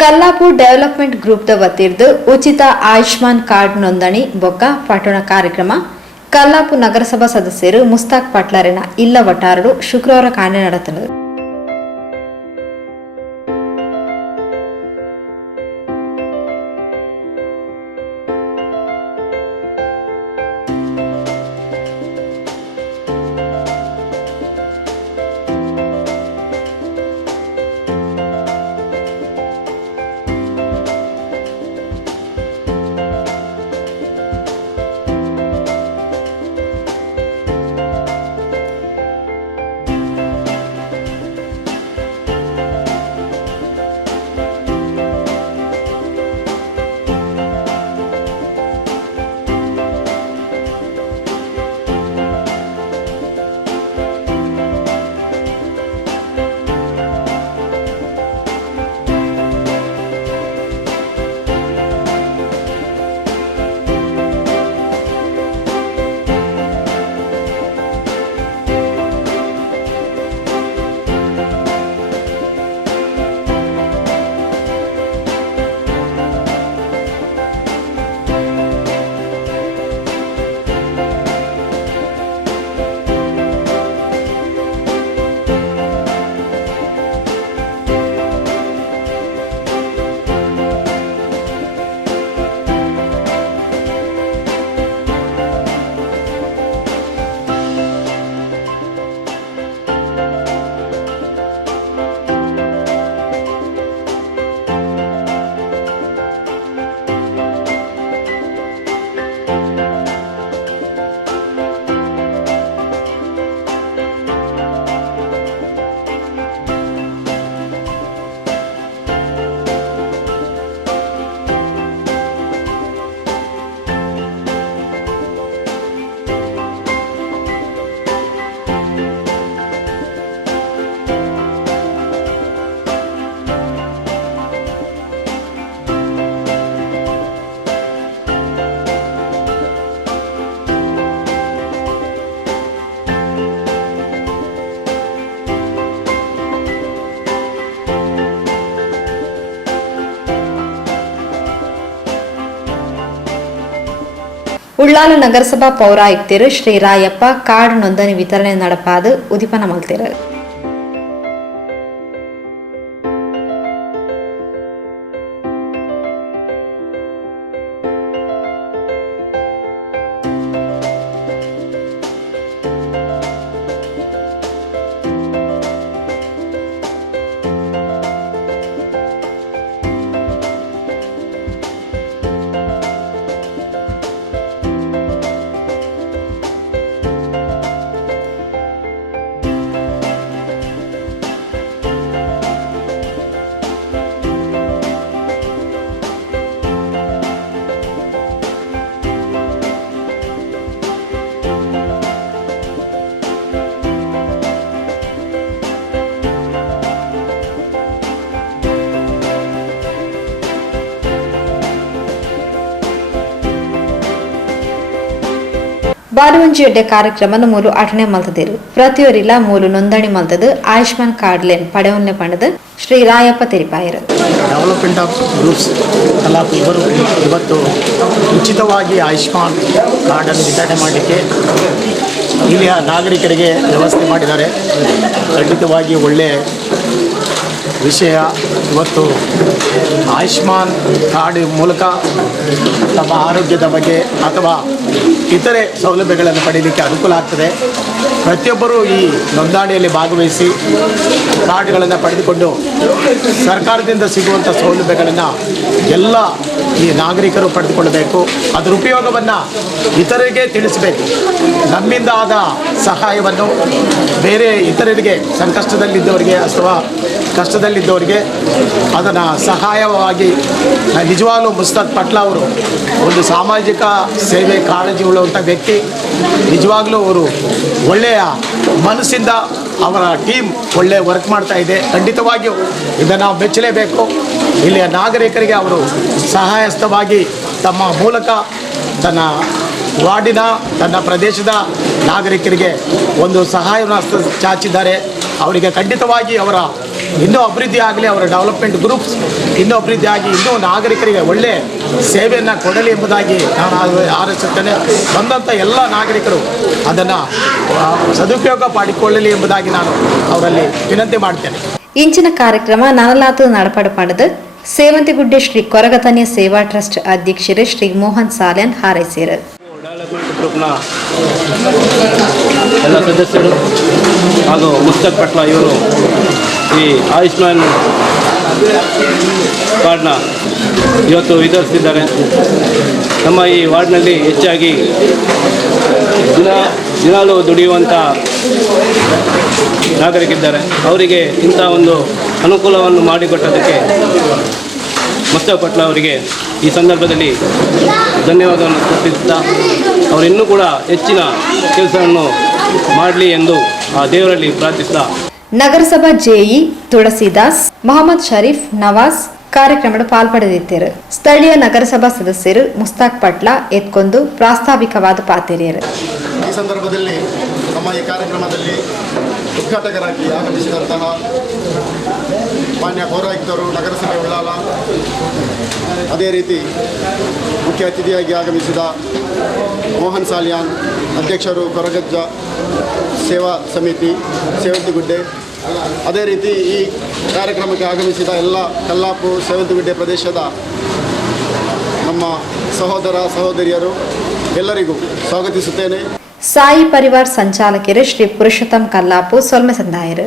Kallapur development group ವತಿರ್ದು ಉಚಿತ Ayushman card ನೋಂದಣಿ ಬೊಕ್ಕ ಪಠಣ ಕಾರ್ಯಕ್ರಮ ಕಲ್ಲಾಪುರ್ ನಗರಸಭಾ ಸದಸ್ಯರು ಮುಸ್ತಾಕ್ ಪಟ್ಲರೆನ ಇಲ್ಲ ವಟಾರಡು ಶುಕ್ರವಾರ ಕಾರ್ಯ ನಡೆತನದು. ಉಳ್ಳಾಲ ನಗರಸಭಾ ಪೌರಾಯುಕ್ತರು ಶ್ರೀ ರಾಯಪ್ಪ ಕಾರ್ಡ್ ನೋಂದಣಿ ವಿತರಣೆ ನಡಪಾದು ಉದಿಪನ ಮಲ್ತಿರು. ಬಾಲುವಂಜಿಯೊಡ್ಡೆ ಕಾರ್ಯಕ್ರಮದ ಮೂಲು ಅಟಣೆ ಮಲ್ತದಿರು ಪ್ರತಿಯೊರಿಲ್ಲ ಮೂಲು ನೋಂದಣಿ ಮಲ್ತದು ಆಯುಷ್ಮಾನ್ ಕಾರ್ಡ್ ಲೇನ್ ಪಡೆಯೊನ್ನೆ ಪಣದು ಶ್ರೀ ರಾಯಪ್ಪ ತೆರಿಪಾಯರು. ಡೆವಲಪ್ಮೆಂಟ್ ಆಫ್ ಗ್ರೂಪ್ಸ್ ಕಲ್ಲಾಪುರ್ ಇವರು ಇವತ್ತು ಉಚಿತವಾಗಿ ಆಯುಷ್ಮಾನ್ ಕಾರ್ಡನ್ನು ವಿತರಣೆ ಮಾಡಲಿಕ್ಕೆ ಇಲ್ಲಿಯ ನಾಗರಿಕರಿಗೆ ವ್ಯವಸ್ಥೆ ಮಾಡಿದ್ದಾರೆ. ಖಂಡಿತವಾಗಿ ಒಳ್ಳೆಯ ವಿಷಯ. ಇವತ್ತು ಆಯುಷ್ಮಾನ್ ಕಾರ್ಡ್ ಮೂಲಕ ತಮ್ಮ ಆರೋಗ್ಯದ ಬಗ್ಗೆ ಅಥವಾ ಇತರೆ ಸೌಲಭ್ಯಗಳನ್ನು ಪಡೆಯಲಿಕ್ಕೆ ಅನುಕೂಲ ಆಗ್ತದೆ. ಪ್ರತಿಯೊಬ್ಬರೂ ಈ ನೋಂದಣಿಯಲ್ಲಿ ಭಾಗವಹಿಸಿ ಕಾರ್ಡ್ಗಳನ್ನು ಪಡೆದುಕೊಂಡು ಸರ್ಕಾರದಿಂದ ಸಿಗುವಂಥ ಸೌಲಭ್ಯಗಳನ್ನು ಎಲ್ಲ ಈ ನಾಗರಿಕರು ಪಡೆದುಕೊಳ್ಳಬೇಕು. ಅದರ ಉಪಯೋಗವನ್ನು ಇತರರಿಗೆ ತಿಳಿಸಬೇಕು. ನಮ್ಮಿಂದ ಆದ ಸಹಾಯವನ್ನು ಬೇರೆ ಇತರರಿಗೆ ಸಂಕಷ್ಟದಲ್ಲಿದ್ದವರಿಗೆ ಅಥವಾ ಕಷ್ಟದಲ್ಲಿದ್ದವರಿಗೆ ಅದನ್ನು ಸಹಾಯವಾಗಿ ನಿಜವಾಗ್ಲೂ ಮುಸ್ತಾಕ್ ಪಟ್ಲ ಅವರು ಒಂದು ಸಾಮಾಜಿಕ ಸೇವೆ ಕಾಳಜಿ ಉಳ್ಳುವಂಥ ವ್ಯಕ್ತಿ. ನಿಜವಾಗ್ಲೂ ಅವರು ಒಳ್ಳೆಯ ಮನಸ್ಸಿಂದ ಅವರ ಟೀಮ್ ಒಳ್ಳೆಯ ವರ್ಕ್ ಮಾಡ್ತಾ ಇದೆ. ಖಂಡಿತವಾಗಿಯೂ ಇದನ್ನು ನಾವು ಮೆಚ್ಚಲೇಬೇಕು. ಇಲ್ಲಿಯ ನಾಗರಿಕರಿಗೆ ಅವರು ಸಹಾಯಸ್ಥವಾಗಿ ತಮ್ಮ ಮೂಲಕ ತನ್ನ ವಾರ್ಡಿನ ತನ್ನ ಪ್ರದೇಶದ ನಾಗರಿಕರಿಗೆ ಒಂದು ಸಹಾಯವನ್ನು ಚಾಚಿದ್ದಾರೆ. ಅವರಿಗೆ ಖಂಡಿತವಾಗಿ ಅವರ ಇನ್ನೂ ಅಭಿವೃದ್ಧಿ ಆಗಲಿ, ಅವರ ಡೆವಲಪ್ಮೆಂಟ್ ಗ್ರೂಪ್ಸ್ ಇನ್ನೂ ಅಭಿವೃದ್ಧಿ ಆಗಿ ಇನ್ನೂ ನಾಗರಿಕರಿಗೆ ಒಳ್ಳೆಯ ಸೇವೆಯನ್ನು ಕೊಡಲಿ ಎಂಬುದಾಗಿ ನಾನು ಆರಿಸುತ್ತೇನೆ. ಬಂದಂಥ ಎಲ್ಲ ನಾಗರಿಕರು ಅದನ್ನು ಸದುಪಯೋಗ ಮಾಡಿಕೊಳ್ಳಲಿ ಎಂಬುದಾಗಿ ನಾನು ಅವರಲ್ಲಿ ವಿನಂತಿ ಮಾಡ್ತೇನೆ. ಇಂಚಿನ ಕಾರ್ಯಕ್ರಮ ನನಲಾತು ನಡಪಡು ಪಡೆದು ಸೇವಂತಿಗುಡ್ಡೆ ಶ್ರೀ ಕೊರಗತನಿಯ ಸೇವಾ ಟ್ರಸ್ಟ್ ಅಧ್ಯಕ್ಷರು ಶ್ರೀ ಮೋಹನ್ ಸಾಲ್ಯನ್ ಹಾರೈಸಿದರು. ಡೆವಲಪ್ಮೆಂಟ್ ಗ್ರೂಪ್ನ ಎಲ್ಲ ಸದಸ್ಯರು ಹಾಗೂ ಮುಸ್ತಕ್ ಪಟ್ಲ ಇವರು ಈ ಆಯುಷ್ಮಾನ್ ಕಾರ್ಡ್ನ ಇವತ್ತು ವಿತರಿಸಿದ್ದಾರೆ. ನಮ್ಮ ಈ ವಾರ್ಡ್ನಲ್ಲಿ ಹೆಚ್ಚಾಗಿ ದಿನಾಲೂ ದುಡಿಯುವಂಥ ನಾಗರಿಕರಿದ್ದಾರೆ. ಅವರಿಗೆ ಇಂಥ ಒಂದು ಅನುಕೂಲವನ್ನು ಮಾಡಿಕೊಟ್ಟದಕ್ಕೆ ಮುಸ್ತಕ್ ಪಟ್ಲ ಅವರಿಗೆ ಈ ಸಂದರ್ಭದಲ್ಲಿ ಧನ್ಯವಾದವನ್ನು ಸಲ್ಲಿಸುತ್ತಾ ಅವರು ಇನ್ನೂ ಕೂಡ ಹೆಚ್ಚಿನ ಕೆಲಸವನ್ನು ಮಾಡಲಿ ಎಂದು ಆ ದೇವರಲ್ಲಿ ಪ್ರಾರ್ಥಿಸ್ತಾ ನಗರಸಭಾ ಜೆಇ ತುಳಸಿದಾಸ್, ಮೊಹಮ್ಮದ್ ಶರೀಫ್, ನವಾಜ್ ಕಾರ್ಯಕ್ರಮದ ಪಾಲ್ಪಡೆದಿದ್ದರು. ಸ್ಥಳೀಯ ನಗರಸಭಾ ಸದಸ್ಯರು ಮುಸ್ತಾಕ್ ಪಟ್ಲ ಎತ್ಕೊಂಡು ಪ್ರಾಸ್ತಾವಿಕವಾದ ಪಾತಿರಿಯರು. ಈ ಸಂದರ್ಭದಲ್ಲಿ ನಮ್ಮ ಈ ಕಾರ್ಯಕ್ರಮದಲ್ಲಿ ಉದ್ಘಾಟಕರಾಗಿ ಆಗಮಿಸಿದಂತಹ ಮಾನ್ಯ ಪೌರಾಯುಕ್ತರು, ನಗರಸಭೆ ಉಳ್ಳಾಲ, ಅದೇ ರೀತಿ ಮುಖ್ಯ ಅತಿಥಿಯಾಗಿ ಆಗಮಿಸಿದ ಮೋಹನ್ ಸಾಲ್ಯಾನ್, ಅಧ್ಯಕ್ಷರು ಕೊರಗಜ್ಜ ಸೇವಾ ಸಮಿತಿ ಸೇವಂತಿಗುಡ್ಡೆ, ಅದೇ ರೀತಿ ಈ ಕಾರ್ಯಕ್ರಮಕ್ಕೆ ಆಗಮಿಸಿದ ಎಲ್ಲ ಕಲ್ಲಾಪು ಸೇವಂತಿಗುಡ್ಡೆ ಪ್ರದೇಶದ ನಮ್ಮ ಸಹೋದರ ಸಹೋದರಿಯರು ಎಲ್ಲರಿಗೂ ಸ್ವಾಗತಿಸುತ್ತೇನೆ. ಸಾಯಿ ಪರಿವಾರ್ ಸಂಚಾಲಕರು ಶ್ರೀ ಪುರುಷೋತ್ತಮ್ ಕಲ್ಲಾಪು ಸೊಲ್ಮೆ ಸಂದಾಯರು.